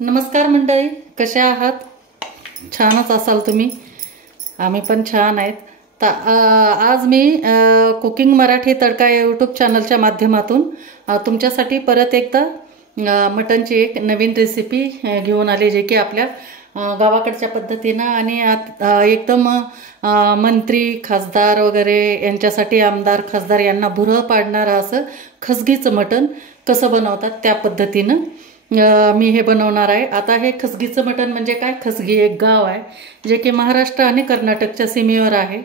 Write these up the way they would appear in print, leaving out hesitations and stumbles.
नमस्कार मंडळी, कशा आहात? छानच असाल तुम्ही. आम्ही पण छान आहेत. तर आज मी कुकिंग मराठी तडका या यूट्यूब चॅनलच्या माध्यमातून तुमच्यासाठी परत एकदा मटनची एक नवीन रेसिपी घेऊन आले, जे की आपल्या गावाकडच्या पद्धतीनं आणि एकदम मंत्री खासदार वगैरे यांच्यासाठी, आमदार खासदार यांना भुरळ पाडणारं असं खसगीचं मटण कसं बनवतात त्या पद्धतीनं मी हे बनवणार आहे. आता हे खसगीचं मटण म्हणजे काय? खसगी एक गाव आहे जे की महाराष्ट्र आणि कर्नाटकच्या सीमेवर आहे.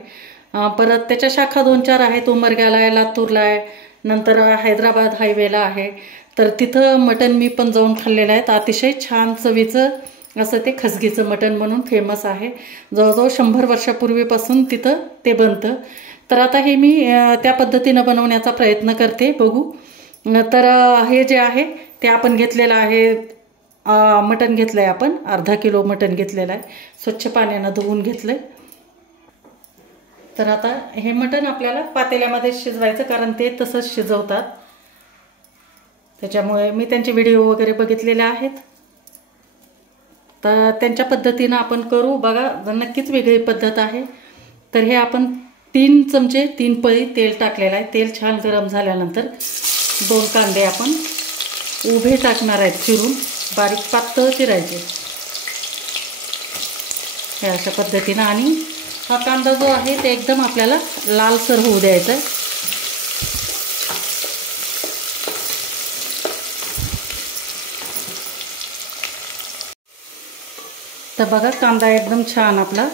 परत त्याच्या शाखा 2-4 आहेत. उमरग्याला आहे, लातूरला आहे, नंतर हैदराबाद हायवेला आहे. तर तिथं मटण मी पण जाऊन खाल्लेलं आहे. अतिशय छान चवीचं असं ते खसगीचं मटण म्हणून फेमस आहे. जवळजवळ 100 वर्षापूर्वीपासून तिथं ते बनतं. तर आता हे मी त्या पद्धतीनं बनवण्याचा प्रयत्न करते, बघू. तर हे जे आहे ते आपण घेतलेलं आहे, मटण घेतलं आहे आपण. अर्धा किलो मटण घेतलेलं आहे, स्वच्छ पाण्यानं धुवून घेतलं आहे. तर आता हे मटण आपल्याला पातेल्यामध्ये शिजवायचं, कारण ते तसंच शिजवतात. त्याच्यामुळे मी त्यांचे व्हिडिओ वगैरे बघितलेले आहेत. तर त्यांच्या पद्धतीनं आपण करू, बघा. नक्कीच वेगळी पद्धत आहे. तर हे आपण 3 चमचे 3 पळी तेल टाकलेलं आहे. तेल छान गरम झाल्यानंतर 2 कांदे आपण उभे टाकणार आहेत, चिरून बारीक पातळ चिरायचे हे अशा पद्धतीनं. आणि हा कांदा जो आहे ते एकदम आपल्याला लालसर होऊ द्यायचा आहे. तर बघा, कांदा एकदम छान आपला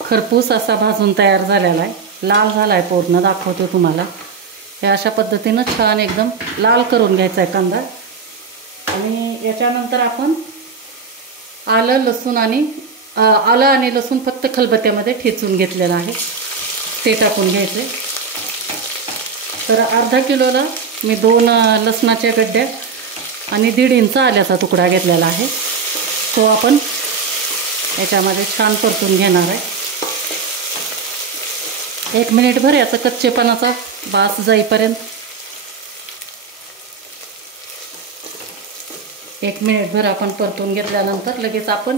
खरपूस असा भाजून तयार झालेला आहे. लाल झाला आहे पूर्ण, दाखवते तुम्हाला. हे अशा पद्धतीनं छान एकदम लाल करून घ्यायचा आहे कांदा. आणि याच्यानंतर आपण आलं आणि लसूण फक्त खलबत्त्यामध्ये ठेचून घेतलेलं आहे, ते टाकून घ्यायचे. तर अर्धा किलोला मी 2 लसणाच्या गड्ड्या आणि 1.5 इंच आल्याचा तुकडा घेतलेला आहे. तो आपण याच्यामध्ये छान परतून घेणार आहे. 1 मिनिटभर याचा कच्चेपणाचा वास जाईपर्यंत 1 मिनिटभर आपण परतून घेतल्यानंतर लगेच आपण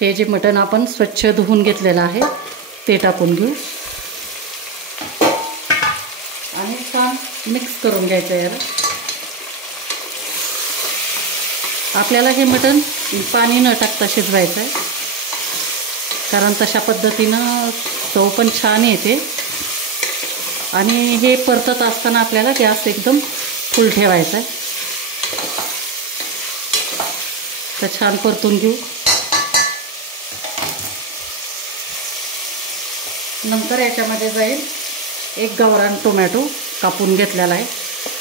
हे जे मटण आपण स्वच्छ धुवून घेतलेलं आहे ते टाकून घेऊ आणि छान मिक्स करून घ्यायचं आहे. आपल्याला हे मटण पाणी न टाकता शिजवायचं आहे, कारण तशा पद्धतीनं चव पण छान येते. आणि हे परतत असताना आपल्याला गॅस एकदम फुल ठेवायचा आहे. तर छान परतून घेऊ. नंतर याच्यामध्ये जाईल 1 गावरान टोमॅटो कापून घेतलेला आहे,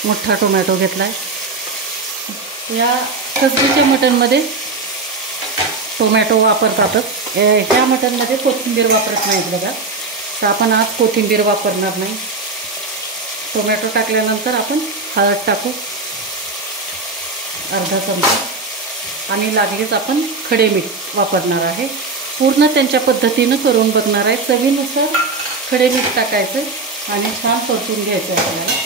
मोठा टोमॅटो घेतला आहे. या खसगीच्या मटणमध्ये टोमॅटो वापरतातच. ह्या मटणमध्ये कोथिंबीर वापरत नाहीत बघा. तर आपण आज कोथिंबीर वापरणार नाही. टोमॅटो टाकल्यानंतर आपण हळद टाकू अर्धा चमचा, आणि लागलीच आपण खडे मीठ वापरणार आहे. पूर्ण त्यांच्या पद्धतीनं करून बघणार आहे. चवीनुसार खडे मीठ टाकायचं आणि छान परतून घ्यायचं आहे आपल्याला.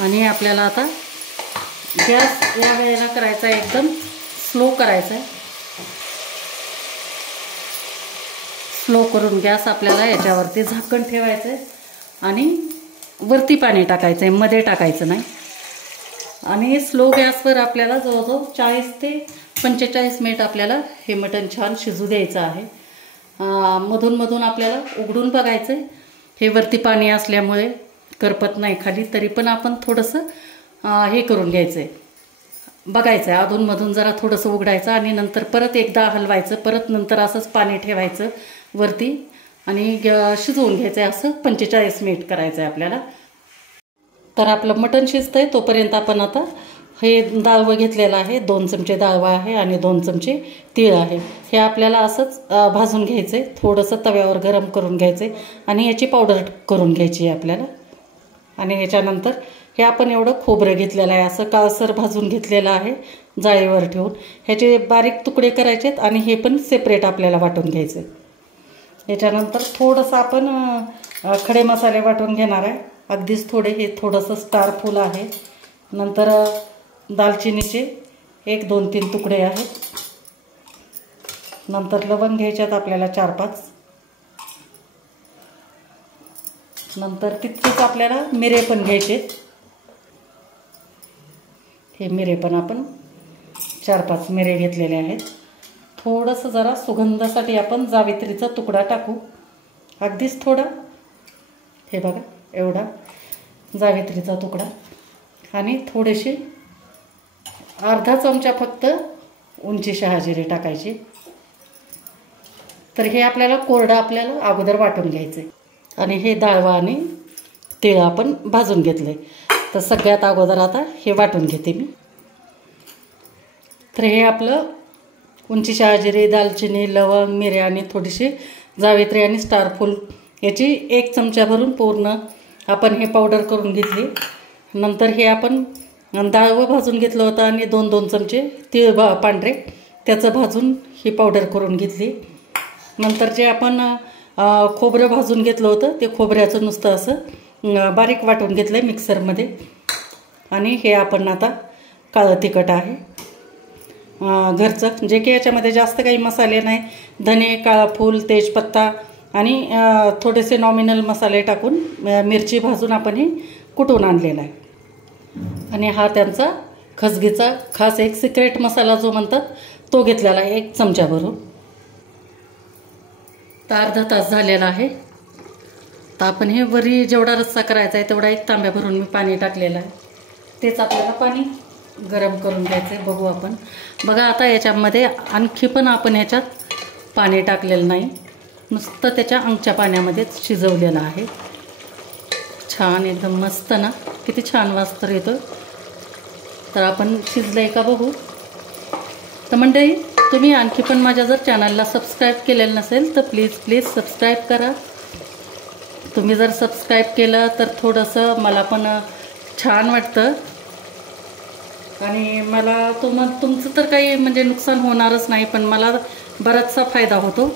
आणि आपल्याला आता गॅस या वेळेला करायचा आहे एकदम स्लो करायचा आहे. स्लो करून गॅस आपल्याला याच्यावरती झाकण ठेवायचं आहे आणि वरती पाणी टाकायचं आहे, मध्ये टाकायचं नाही. आणि स्लो गॅसवर आपल्याला जवळजवळ 40 ते 45 मिनिट आपल्याला हे मटण छान शिजू द्यायचं आहे. मधून मधून आपल्याला उघडून बघायचं आहे. हे वरती पाणी असल्यामुळे करपत नाही खाली, तरी पण आपण थोडंसं हे करून घ्यायचं आहे, बघायचं आहे. अधूनमधून जरा थोडंसं उघडायचं आणि नंतर परत एकदा हलवायचं. परत नंतर असंच पाणी ठेवायचं वरती आणि शिजवून घ्यायचं आहे. असं 45 मिनिट करायचं आहे आपल्याला. तर आपलं मटण शिजतं आहे तोपर्यंत आपण आता हे डाळवं घेतलेलं आहे. 2 चमचे डाळवं आहे आणि 2 चमचे तीळ आहे. हे आपल्याला असंच भाजून घ्यायचं आहे. थोडंसं तव्यावर गरम करून घ्यायचं आहे आणि याची पावडर करून घ्यायची आहे आपल्याला. आणि ह्याच्यानंतर हे आपण एवढं खोबरं घेतलेलं आहे, असं काळसर भाजून घेतलेलं आहे जाळीवर ठेवून. ह्याचे बारीक तुकडे करायचेत आणि हे पण सेपरेट आपल्याला वाटून घ्यायचे. याच्यानंतर थोडंसं आपण खडे मसाले वाटून घेणार आहे, अगदीच थोडे. हे थोडंसं स्टार फूल आहे, नंतर दालचिनीचे 1 2 3 तुकडे आहेत, नंतर लवंग घ्यायच्यात आपल्याला 4-5, नंतर तितकेच आपल्याला मिरे पण घ्यायचे. हे मिरे पण आपण 4-5 मिरे घेतलेले आहेत. थोडंसं जरा सुगंधासाठी आपण जावित्रीचा तुकडा टाकू, अगदीच थोडा. हे बघा एवढा जावित्रीचा तुकडा, आणि थोडेसे अर्धा चमचा फक्त उंची शहाजिरे टाकायची. तर हे आपल्याला कोरडं आपल्याला अगोदर वाटून घ्यायचं आहे. आणि हे डाळवा आणि तीळ आपण भाजून घेतले. तर सगळ्यात अगोदर आता हे वाटून घेते मी. तर हे आपलं उंची शहाजिरे, दालचिनी, लवंग, मिरे आणि थोडीशी जावित्री आणि स्टारफूल याची 1 चमचा भरून पूर्ण आपण हे पावडर करून घेतली. नंतर हे आपण डाळवं भाजून घेतलं होतं आणि 2-2 चमचे तीळ पांढरे त्याचं भाजून ही पावडर करून घेतली. नंतर जे आपण खोबरं भाजून घेतलं होतं ते खोबऱ्याचं नुसतं असं बारीक वाटून घेतलं आहे मिक्सरमध्ये. आणि हे आपण आता काळं तिखट आहे घरचं, जे की याच्यामध्ये जास्त काही मसाले नाही. धने, काळा फूल, तेजपत्ता आणि थोडेसे नॉमिनल मसाले टाकून मिरची भाजून आपण हे कुटून आणलेला आहे. आणि हा त्यांचा खसगीचा खास एक सिक्रेट मसाला जो म्हणतात तो घेतलेला आहे 1 चमचा भरून. तर अर्धा तास झालेला आहे. तर आपण हे वरी जेवढा रस्सा करायचा आहे तेवढा 1 तांब्या भरून मी पाणी टाकलेलं आहे. तेच आपल्याला पाणी गरम करून घ्यायचं आहे. बघू आपण. बघा आता याच्यामध्ये आणखी पण आपण ह्याच्यात पाणी टाकलेलं नाही, नुसतं त्याच्या अंगच्या पाण्यामध्येच शिजवलेलं आहे. छान एकदम मस्त ना, किती छान वास तर येतो. तर आपण शिजलं आहे का बघू. तर मंडळी, तुम्ही आणखी पण माझ्या जर चॅनलला सबस्क्राईब केलेलं नसेल तर प्लीज सबस्क्राईब करा. तुम्ही जर सबस्क्राईब केलं तर थोडंसं मला पण छान वाटतं आणि मला तुमचं तर काही म्हणजे नुकसान होणारच नाही, पण मला बराचसा फायदा होतो.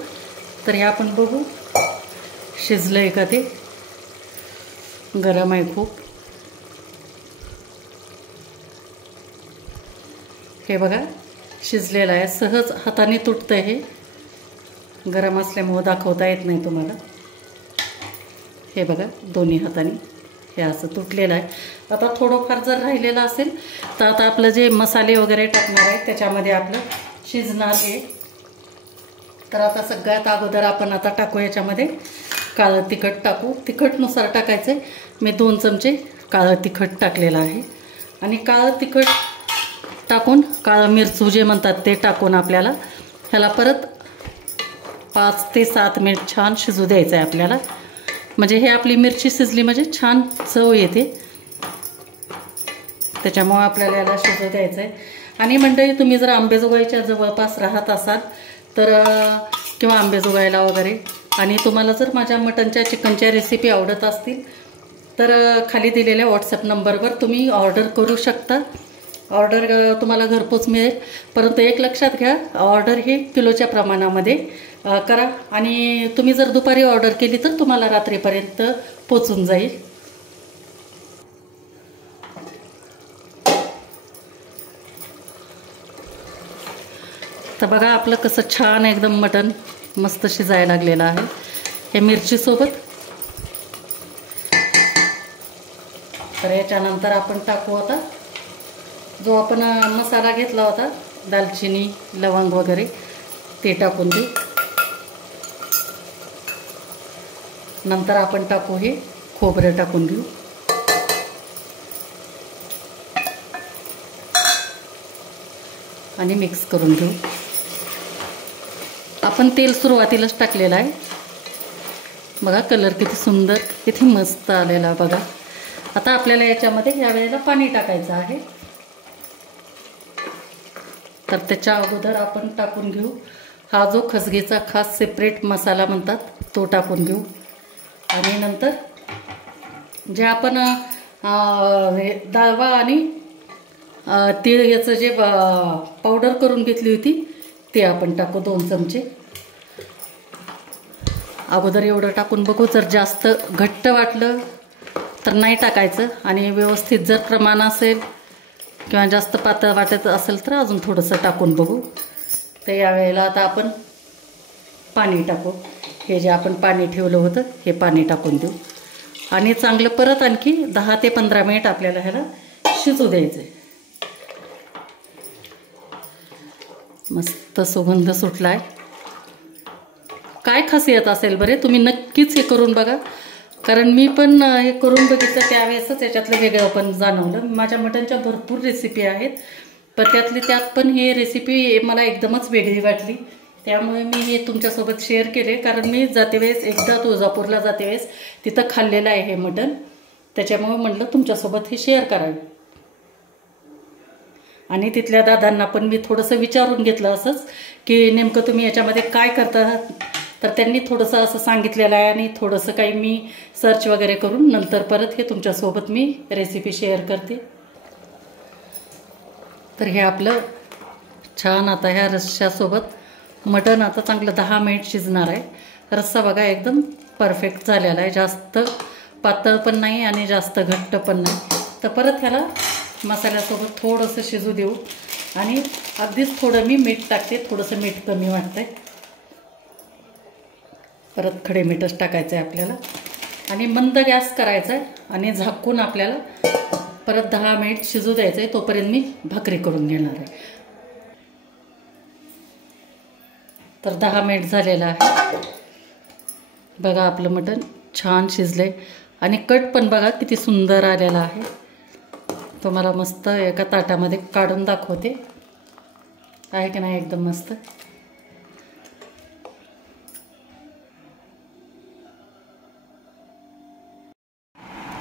तर हे आपण बघू शिजलं आहे का ते. गरम आहे खूप. हे बघा शिजलेलं आहे, सहज हाताने तुटतं. हे गरम असल्यामुळं दाखवता येत नाही तुम्हाला. हे बघा दोन्ही हाताने हे असं तुटलेलं आहे. आता थोडंफार जर राहिलेलं असेल तर आता आपलं जे मसाले वगैरे टाकणार आहे त्याच्यामध्ये आपलं शिजणार आहे. तर आता सगळ्यात अगोदर आपण आता टाकू याच्यामध्ये काळं तिखट टाकू. तिखटनुसार टाकायचं आहे. मी 2 चमचे काळं तिखट टाकलेलं आहे. आणि काळं तिखट टाकून काळं मिरचू जे म्हणतात ते टाकून आपल्याला ह्याला परत 5 ते 7 मिनिट छान शिजू द्यायचं आहे आपल्याला. म्हणजे हे आपली मिरची शिजली म्हणजे छान चव येते, त्याच्यामुळं आपल्याला याला शिजू द्यायचं आहे. आणि मंडळी, तुम्ही जर अंबेजोगाईच्या जवळपास राहत असाल तर किंवा अंबेजोगाईला वगैरे, आणि तुम्हाला जर माझ्या मटनच्या चिकनच्या रेसिपी आवडत असतील तर खाली दिलेल्या व्हॉट्सअप नंबरवर तुम्ही ऑर्डर करू शकता. ऑर्डर तुम्हाला घरपोच मिळेल. परंतु एक लक्षात घ्या, ऑर्डर ही किलोच्या प्रमाणामध्ये करा. आणि तुम्ही जर दुपारी ऑर्डर केली तर तुम्हाला रात्रीपर्यंत पोचून जाईल. तर बघा आपलं कसं छान एकदम मटण मस्त शिजायला लागलेलं आहे हे मिरचीसोबत. तर याच्यानंतर आपण टाकू आता जो आपण मसाला घेतला होता, दालचिनी, लवंग वगैरे ते टाकून देऊ. नंतर आपण टाकू हे खोबरं टाकून घेऊ. आणि मिक्स करून घेऊ. आपण तेल सुरुवातीलाच टाकलेलं आहे. बघा कलर किती सुंदर, किती मस्त आलेला बघा. आता आपल्याला याच्यामध्ये या वेळेला पाणी टाकायचं आहे. तर त्याच्या अगोदर आपण टाकून घेऊ हा जो खसगीचा खास सेपरेट मसाला म्हणतात तो टाकून घेऊ. आणि नंतर जे आपण डाळवा आणि तीळ याचं जे पावडर करून घेतली होती ते आपण टाकू 2 चमचे. अगोदर एवढं टाकून बघू, जर जास्त घट्ट वाटलं तर नाही टाकायचं आणि व्यवस्थित जर प्रमाण असेल किंवा जास्त पातळ वाटत असेल तर अजून थोडंसं टाकून बघू. तर यावेळेला आता आपण पाणी टाकू. हे जे आपण पाणी ठेवलं होतं हे पाणी टाकून देऊ आणि चांगलं परत आणखी 10 ते 15 मिनिट आपल्याला ह्याला शिजू द्यायचं आहे. मस्त सुगंध सुटला आहे. काय खासियत असेल बरे, तुम्ही नक्कीच हे करून बघा. कारण मी पण हे करून बघितलं त्यावेळेसच याच्यातलं वेगळं पण जाणवलं. माझ्या मटणच्या भरपूर रेसिपी आहेत, पण त्यात पण ही रेसिपी मला एकदमच वेगळी वाटली. त्यामुळे मी हे तुमच्यासोबत शेअर केले. कारण मी जाते वेळेस एकदा तुळजापूरला जाते वेळेस तिथं खाल्लेलं आहे हे मटण, त्याच्यामुळे म्हटलं तुमच्यासोबत हे शेअर करावे. आणि तिथल्या दादांना पण मी थोडंसं विचारून घेतलं असंच की नेमकं तुम्ही याच्यामध्ये काय करता. तर त्यांनी थोडंसं असं सांगितलेलं आहे आणि थोडंसं काही मी सर्च वगैरे करून नंतर परत हे तुमच्यासोबत मी रेसिपी शेअर करते. तर हे आपलं छान आता ह्या रस्स्यासोबत मटण आता चांगलं 10 मिनिट शिजणार आहे. रस्सा बघा एकदम परफेक्ट झालेला आहे, जास्त पातळ पण नाही आणि जास्त घट्ट पण नाही. तर परत ह्याला मसाल्यासोबत थोडंसं शिजू देऊ आणि अगदीच थोडं मी मीठ टाकते, थोडंसं मीठ कमी वाटतंय. परत खडे मीठच टाकायचं आहे आपल्याला आणि मंद गॅस करायचा आहे आणि झाकून आपल्याला परत 10 मिनिट शिजू द्यायचं आहे. तोपर्यंत मी भाकरी करून घेणार आहे. तर 10 मिनिट झालेलं आहे. बघा आपलं मटण छान शिजलंय आणि कट पण बघा किती सुंदर आलेला आहे. तुम्हाला मस्त एका ताटामध्ये काढून दाखवते. आहे की नाही एकदम मस्त.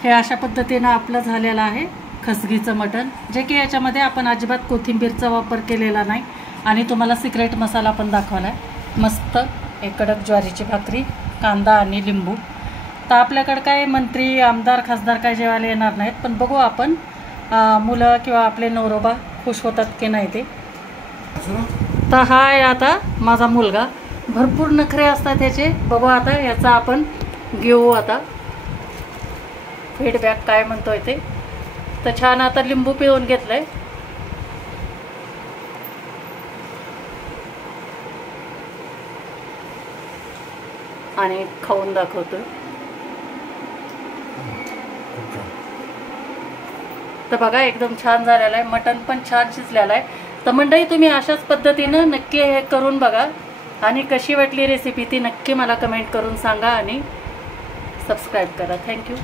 हे अशा पद्धतीनं आपलं झालेलं आहे खसगीचं मटण, जे की याच्यामध्ये आपण अजिबात कोथिंबीरचा वापर केलेला नाही आणि तुम्हाला सिक्रेट मसाला पण दाखवला आहे. मस्त एक कडक ज्वारीची भाकरी, कांदा आणि लिंबू. तर आपल्याकडं काय मंत्री आमदार खासदार काय जेवायला येणार नाहीत, पण बघू आपण मुलं किंवा आपले नवरोबा खुश होतात की नाही ते. तर हा आहे आता माझा मुलगा, भरपूर नखरे असतात ह्याचे. बघू आता याचा आपण घेऊ आता फीडबॅक काय म्हणतोय ते. तर छान आता लिंबू पिळून घेतलंय आणि खाऊन दाखवतोय. तर बघा एकदम छान झालेलं आहे, मटण पण छान शिजलेलं आहे. तर मंडळी तुम्ही अशाच पद्धतीनं नक्की हे करून बघा आणि कशी वाटली रेसिपी ती नक्की मला कमेंट करून सांगा आणि सबस्क्राईब करा. थँक्यू.